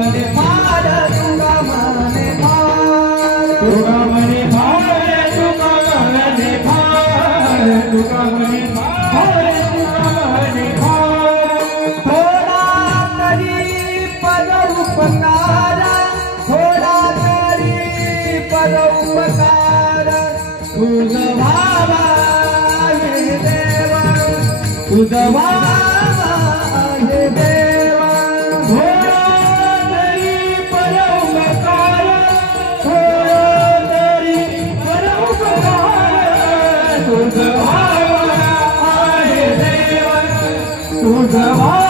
मने फार तुका मने फार तुका मने फार तुका मने फार तुका मने फार तुका मने फार थोडा तरी परोपकार थोडा तरी परोपकार तुझ भावा हे देवा तुझ भावा हे देवा थोडा तरी परोपकार थोडा तरी परोपकार तुझ भावा आहे देवा तुझ भावा